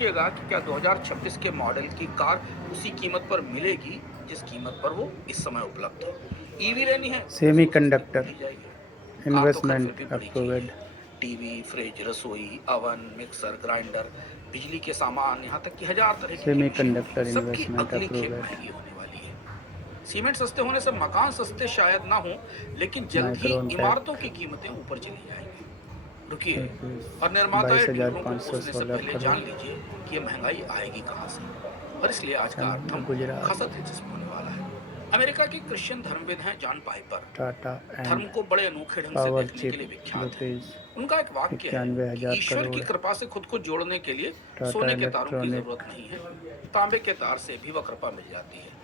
सोचिएगा कि क्या 2026 के मॉडल की कार उसी कीमत पर मिलेगी जिस कीमत पर वो इस समय उपलब्ध है। ईवी लेनी है तो पैसे तो सस्ती मिल सेमीकंडक्टर ही जाएगी। कार तो खैर फिर इन्वेस्टमेंट भी बड़ी चीज अप्रूव्ड। है। टीवी, फ्रिज, रसोई, अवन, मिक्सर, ग्राइंडर, बिजली के सामान, यहाँ तक कि हजार तरह की की मशीनरी, सेमीकंडक्टर सबकी इन्वेस्टमेंट अगली खेप अप्रूव्ड। महंगी होने वाली है। सीमेंट सस्ते होने से मकान सस्ते शायद ना हो, लेकिन जल्द ही माइक्रोन इमारतों टेक की कीमतें ऊपर चली जाएंगी। रुकिए, रुपीज और निर्माता या डीलरों को 22,500 कोसने से 16 पहले करोड़। जान लीजिए कि ये महंगाई आएगी कहाँ से। और इसलिए आज का चाणक्य अर्थम खासा गुजरात। दिलचस्प होने वाला है। अमेरिका के क्रिश्चियन धर्मविद हैं जॉन पाइपर। टाटा धर्म एंड को बड़े अनोखे ढंग से पावर देखने के चिप लिए विख्यात है। रुपीज उनका एक वाक्य है कि 91,000 ईश्वर की करोड़। कृपा से खुद को जोड़ने के लिए टाटा सोने के तारों की इलेक्ट्रॉनिक जरूरत नहीं है, तांबे के तार से भी वह कृपा मिल जाती है।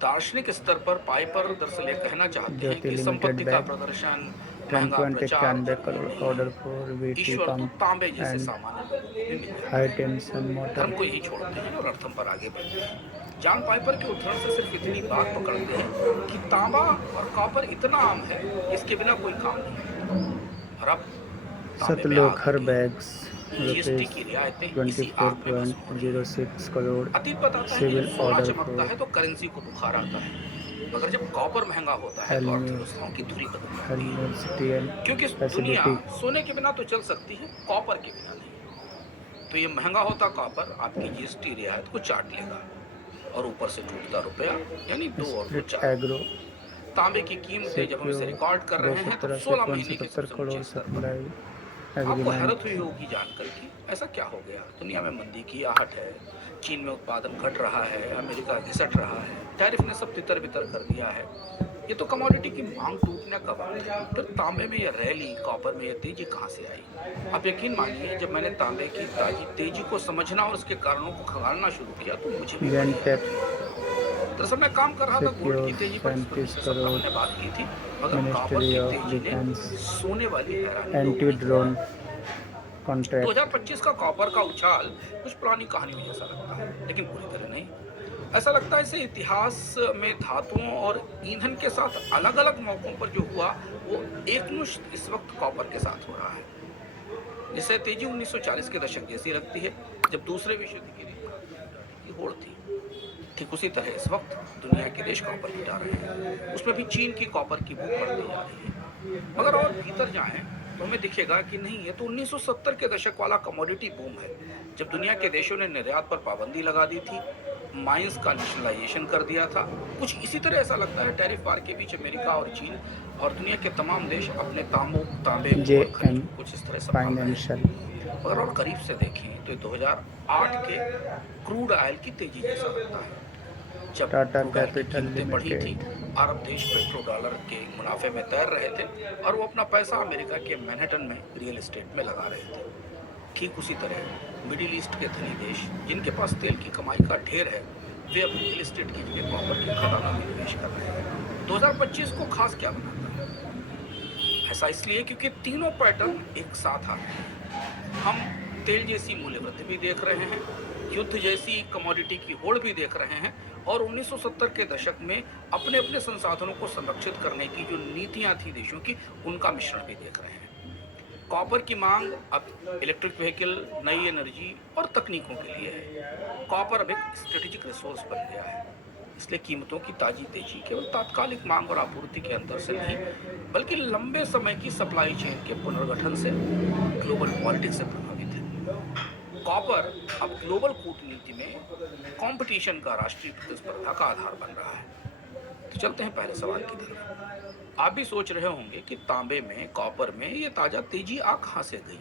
दार्शनिक स्तर पर पाइपर दरअसल ये कहना चाहते हैं ज्योति कि लिमिटेड संपत्ति का बैंक प्रदर्शन, महंगा 10.91 प्रचार जरूरी करोड़ नहीं ऑर्डर है। फॉर वीटी ईश्वर तो पंप तांबे जैसे एंड सामान्य लोगों को भी मिल जाता हाई है। टेंशन धर्म मोटर। को यही छोड़ते हैं और अर्थम पर आगे बढ़ते हैं। जॉन पाइपर के उद्धरण से सिर्फ इतनी बात पकड़ते हैं कि तांबा और कॉपर इतना आम है कि इसके बिना कोई काम नहीं होता। और अब तांबे में सतलोक आग हर लगी है। बैग्स जीएसटी रुपीज की रियायतें इसी आग में भस्म हो रही है। 24.06 करोड़। अतीत बताता है कि जब सिविल सोना ऑर्डर चमकता फॉर है तो करेंसी को बुखार आता है, मगर जब कॉपर महंगा होता है तो हेलम्यूर अर्थव्यवस्थाओं की धुरी बदल जाती है। हेलम्यूर सिटीएल क्योंकि दुनिया फैसिलिटी। सोने के बिना तो चल सकती है, कॉपर के बिना नहीं। तो ये महंगा होता कॉपर आपकी जीएसटी रियायत को चाट लेगा, और ऊपर से टूटता रुपया, यानी दो और दो स्प्रिट चार। एग्रो तांबे की कीमतें जब हम इसे सिक्योर रिकॉर्ड कर रहे हैं तो 217 से 16 महीने के 177 सबसे ऊंचे करोड़ स्तर पर है। सप्लाई आपको हैरत एग्रीमेंट। हुई होगी जानकर कि ऐसा क्या हो गया। दुनिया में मंदी की आहट है, चीन में उत्पादन घट रहा है, अमेरिका घिसट रहा है, टैरिफ ने सब तितर बितर कर दिया है। ये तो कमोडिटी की मांग टूटने का वक्त है। फिर तांबे में ये रैली, कॉपर में ये तेजी कहाँ से आई। आप यकीन मानिए, जब मैंने तांबे की ताजी तेजी को समझना और उसके कारणों को खंगालना शुरू किया तो मुझे भी बड़ी जेनटेक हैरत हुई। दरअसल मैं काम कर रहा था गोल्ड की सिक्योर तेजी पर, जिस पर 37 पिछले सप्ताह करोड़। हमने बात की थी, मगर कॉपर मिनिस्ट्री की ऑफ तेजी ने डिफेंस सोने वाली हैरानी एंटी दोगुनी कर ड्रोन दी। कॉन्ट्रैक्ट। 2025 का कॉपर का उछाल कुछ पुरानी कहानियों जैसा लगता है, लेकिन पूरी तरह नहीं। ऐसा लगता है इसे इतिहास में धातुओं और ईंधन के साथ अलग अलग मौकों पर जो हुआ, वो एकमुश्त इस वक्त कॉपर के साथ हो रहा है। जिसे तेजी 1940 के दशक जैसी लगती है, जब दूसरे विश्व युद्ध की की होड़ थी। ठीक उसी तरह इस वक्त दुनिया के देश कॉपर जुटा रहे हैं, उसमें भी चीन की कॉपर की भूख बढ़ती जा रही है। मगर और भीतर जाएं तो हमें दिखेगा कि नहीं, ये तो 1970 के दशक वाला कमोडिटी बूम है, जब दुनिया के देशों ने निर्यात पर पाबंदी लगा दी थी, माइंस का नेशनलाइजेशन कर दिया था। कुछ इसी तरह ऐसा लगता है टैरिफ वार के बीच अमेरिका और चीन और दुनिया के तमाम देश अपने तांबे को जे और खनिज एम को कुछ इस तरह संभाल रहे हैं। फाइनेंशियल। मगर और करीब से देखें तो 2008 के क्रूड ऑयल की तेजी जैसा लगता है। जब टाटा क्रूड ऑयल की कैपिटल कीमतें बढ़ी थी, लिमिटेड अरब देश पेट्रो डॉलर के मुनाफे में तैर रहे थे और वो अपना पैसा अमेरिका के मैनहट्टन में रियल एस्टेट में लगा रहे थे। ठीक उसी तरह मिडिल ईस्ट के धनी देश, जिनके पास तेल की कमाई का ढेर है, वे अब रियल एस्टेट की जगह कॉपर की खदानों में निवेश कर रहे हैं। 2025 को खास क्या बनाता है? ऐसा इसलिए क्योंकि तीनों पैटर्न एक साथ आते हैं। हम तेल जैसी मूल्य वृद्धि भी देख रहे हैं, युद्ध जैसी कमोडिटी की होड़ भी देख रहे हैं, और 1970 के दशक में अपने अपने संसाधनों को संरक्षित करने की जो नीतियां थी देशों की, उनका मिश्रण भी देख रहे हैं। कॉपर की मांग अब इलेक्ट्रिक व्हीकल, नई एनर्जी और तकनीकों के लिए है। कॉपर अब एक स्ट्रेटेजिक रिसोर्स बन गया है। इसलिए कीमतों की ताजी तेजी केवल तात्कालिक मांग और आपूर्ति के अंतर से नहीं, बल्कि लंबे समय की सप्लाई चेन के पुनर्गठन से, ग्लोबल पॉलिटिक्स से प्रभावित है। कॉपर अब ग्लोबल कूटनीति में कंपटीशन का, राष्ट्रीय प्रतिस्पर्धा का आधार बन रहा है। तो चलते हैं पहले सवाल की तरफ। आप भी सोच रहे होंगे कि तांबे में, कॉपर में ये ताजा तेजी आ कहां से गई।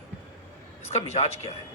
इसका मिजाज क्या है।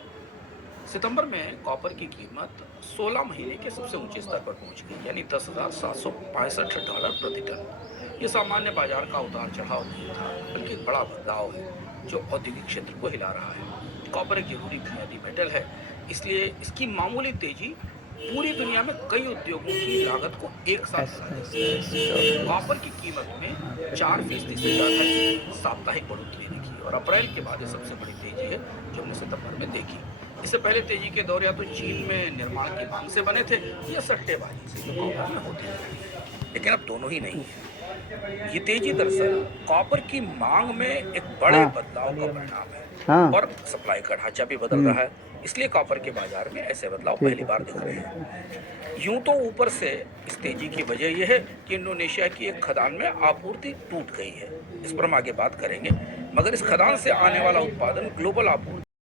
सितंबर में कॉपर की कीमत 16 महीने के सबसे ऊंचे स्तर पर पहुंच गई, यानी $10,765 प्रति टन। ये सामान्य बाजार का उतार चढ़ाव नहीं था, बल्कि एक बड़ा बदलाव है जो औद्योगिक क्षेत्र को हिला रहा है। कॉपर एक जरूरी बुनियादी मेटल है, इसलिए इसकी मामूली तेजी पूरी दुनिया में कई उद्योगों की लागत को एक साथ एस हिला एस देती एस है। कॉपर की कीमत में यहाँ पे 4% से ज्यादा की साप्ताहिक बढ़ोतरी दिखी, और अप्रैल के बाद ये सबसे बड़ी तेजी है जो हमने सितंबर में देखी। इससे पहले तेजी के दौर या तो चीन में निर्माण की मांग से बने थे, या सट्टेबाजी से जो कॉपर में होती है, लेकिन अब दोनों ही नहीं है। ये तेजी दरअसल कॉपर की मांग में एक बड़े हाँ बदलाव खाली का है भाई। परिणाम है, हाँ। और सप्लाई का ढांचा भी बदल रहा है। इसलिए कॉपर के बाजार में ऐसे बदलाव पहली बार दिख रहे हैं। यूं तो ऊपर से इस तेजी की वजह यह है कि इंडोनेशिया की एक खदान में आपूर्ति टूट गई है, इस पर हम आगे बात करेंगे, मगर इस खदान से आने वाला उत्पादन ग्लोबल आपूर्ति